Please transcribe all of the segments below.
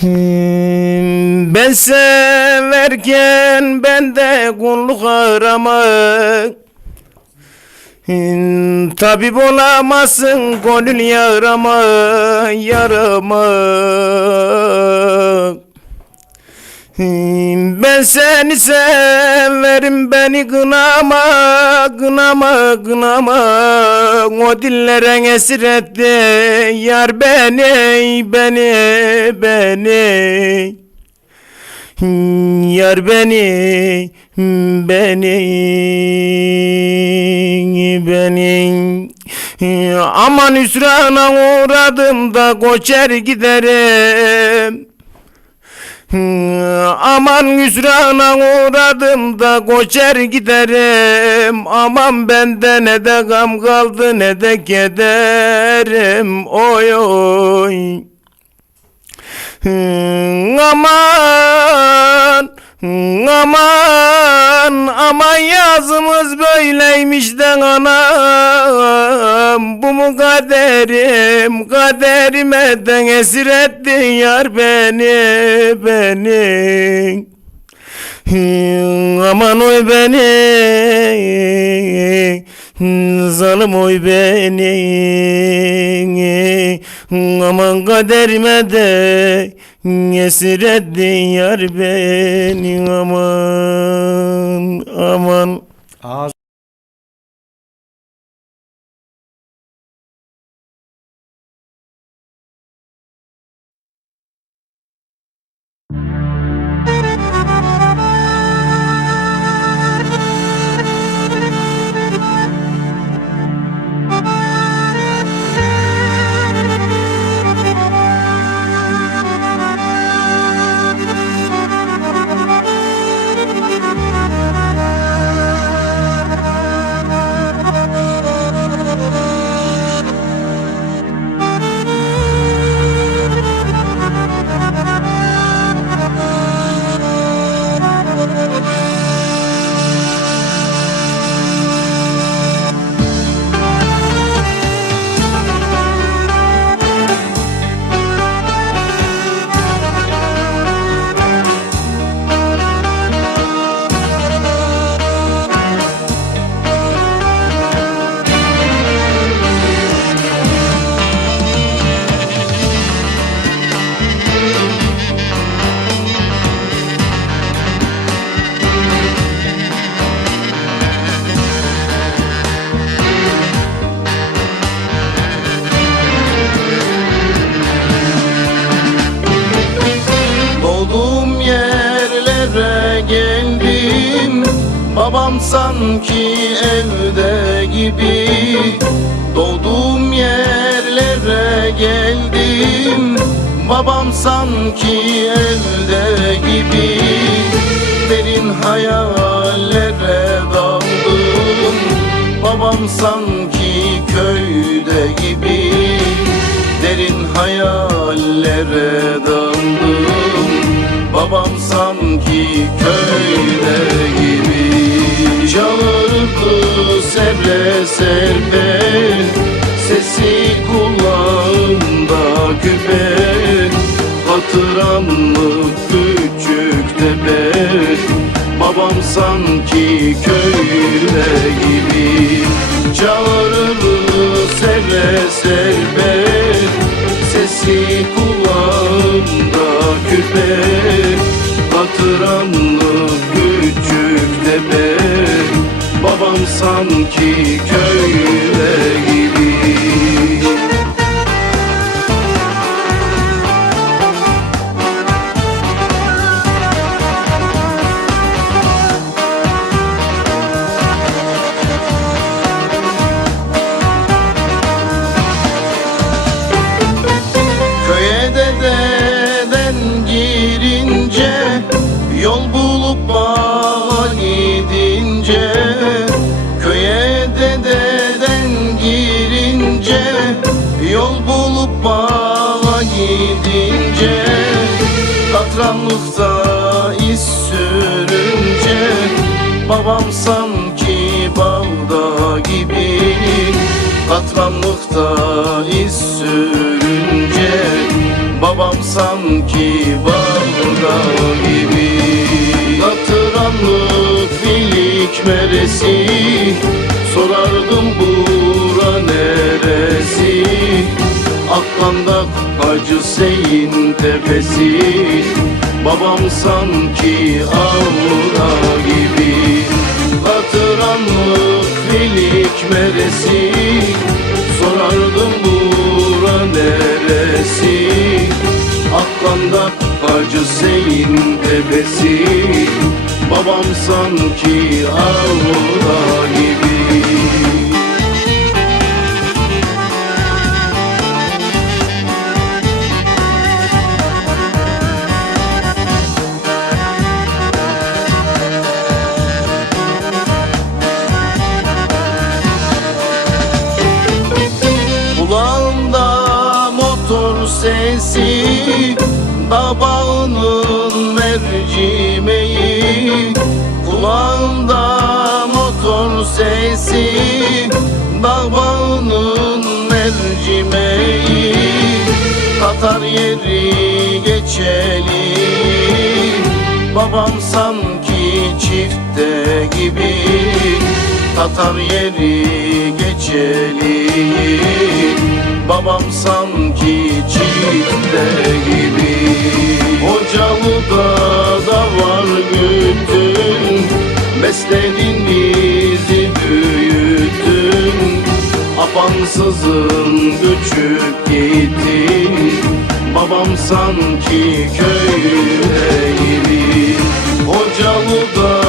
Hmm, Ben severken bende kulluk aramak. Hmm, Tabip olamazsın gönül yarama yarama Ben seni severim beni kınama kınama kınama. O dillere esir etti yar beni beni beni. Hmm, Yar beni, hmm, beni, beni. Aman hüsrana uğradım da koçer giderim. Hmm, Aman hüsrana uğradım da koçer giderim. Aman bende ne de gam kaldı ne de kederim. Oy oy. Aman hmm, aman aman yazımız böyleymiş de anam. Bu mu kaderim? Kaderime de esir ettin yar beni beni. Aman oy beni Zalim oy beni. Aman kaderime de Esir ettin yar beni Aman aman sanki evde gibi Derin hayallere daldım. Babam sanki köyde gibi Derin hayallere daldım. Babam sanki köyde gibi. Çağırdı serre serpe Hatıranlık küçük tepe? Babam sanki köyde gibi. Çağırdı serre serpe Sesi kulağımda küpe. Hatıranlık küçük tepe? Babam sanki köyde gibi Dededen girince Yol bulup bağa gidince Köye dededen girince Yol bulup bağa gidince Katranlıkta iz sürünce Babam sanki bağda gibi Katranlıkta iz sürünce Babam sanki balda gibi. Latıranlık filik meresi. Sorardım bura neresi? Aklandak Hacı Seyin tepesi. Babam sanki avra gibi. Latıranlık filik meresi. Sorardım bura neresi Aklandak Hacı Seyin tepesi Babam sanki avra gibi Babağının mercimeği Kulağımda motor sesi Babağının mercimeği. Katar yeri geçeli Babam sanki çifte gibi. Tatar yeri geçeli Babam sanki çifte gibi. Hocalı'da da var gütün Besledin bizi büyüttün Apansızın göçüp gittin. Babam sanki köyde gibi. Hocalı'da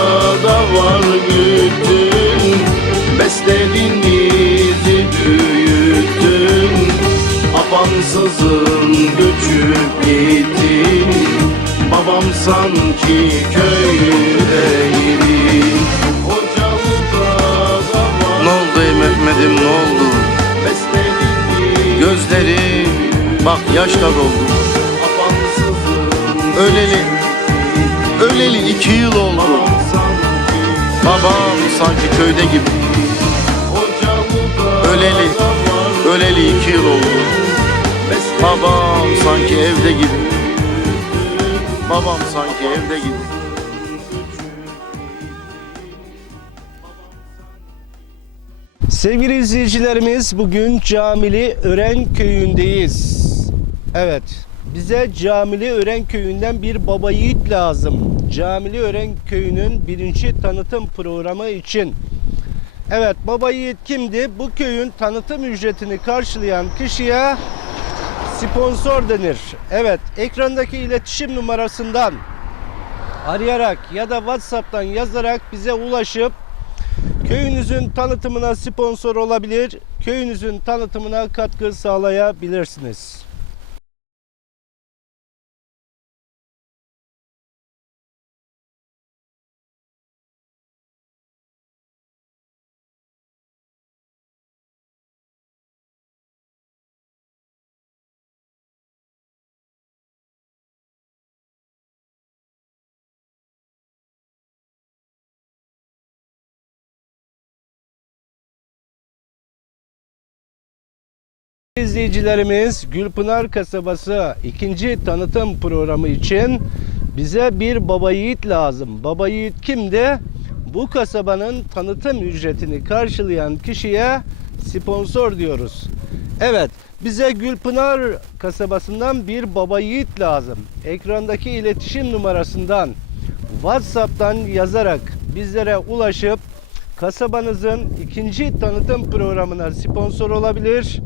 da var gütün Besledin Apansızın göçüp gittin Babam sanki köyde gibi Hocalı'da da var Ne oldu ey Mehmet'im ne oldu? Gözleri bak yaşla doldu. Öleli, öleli iki yıl oldu. Babam sanki köyde gibi. Öleli, öleli iki yıl oldu. Babam sanki evde gibi. Babam sanki evde gibi. Sevgili izleyicilerimiz bugün Camili Ören köyündeyiz. Evet bize Camili Ören köyünden bir baba yiğit lazım. Camili Ören köyünün birinci tanıtım programı için. Evet baba yiğit kimdi? Bu köyün tanıtım ücretini karşılayan kişiye sponsor denir. Evet ekrandaki iletişim numarasından arayarak ya da WhatsApp'tan yazarak bize ulaşıp Köyünüzün tanıtımına sponsor olabilir, köyünüzün tanıtımına katkı sağlayabilirsiniz. İzleyicilerimiz Gülpınar Kasabası ikinci tanıtım programı için bize bir baba yiğit lazım. Baba yiğit kimdi? Bu kasabanın tanıtım ücretini karşılayan kişiye sponsor diyoruz. Evet, bize Gülpınar kasabasından bir baba yiğit lazım. Ekrandaki iletişim numarasından WhatsApp'tan yazarak bizlere ulaşıp kasabanızın ikinci tanıtım programına sponsor olabilir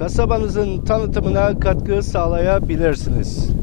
kasabanızın tanıtımına katkı sağlayabilirsiniz.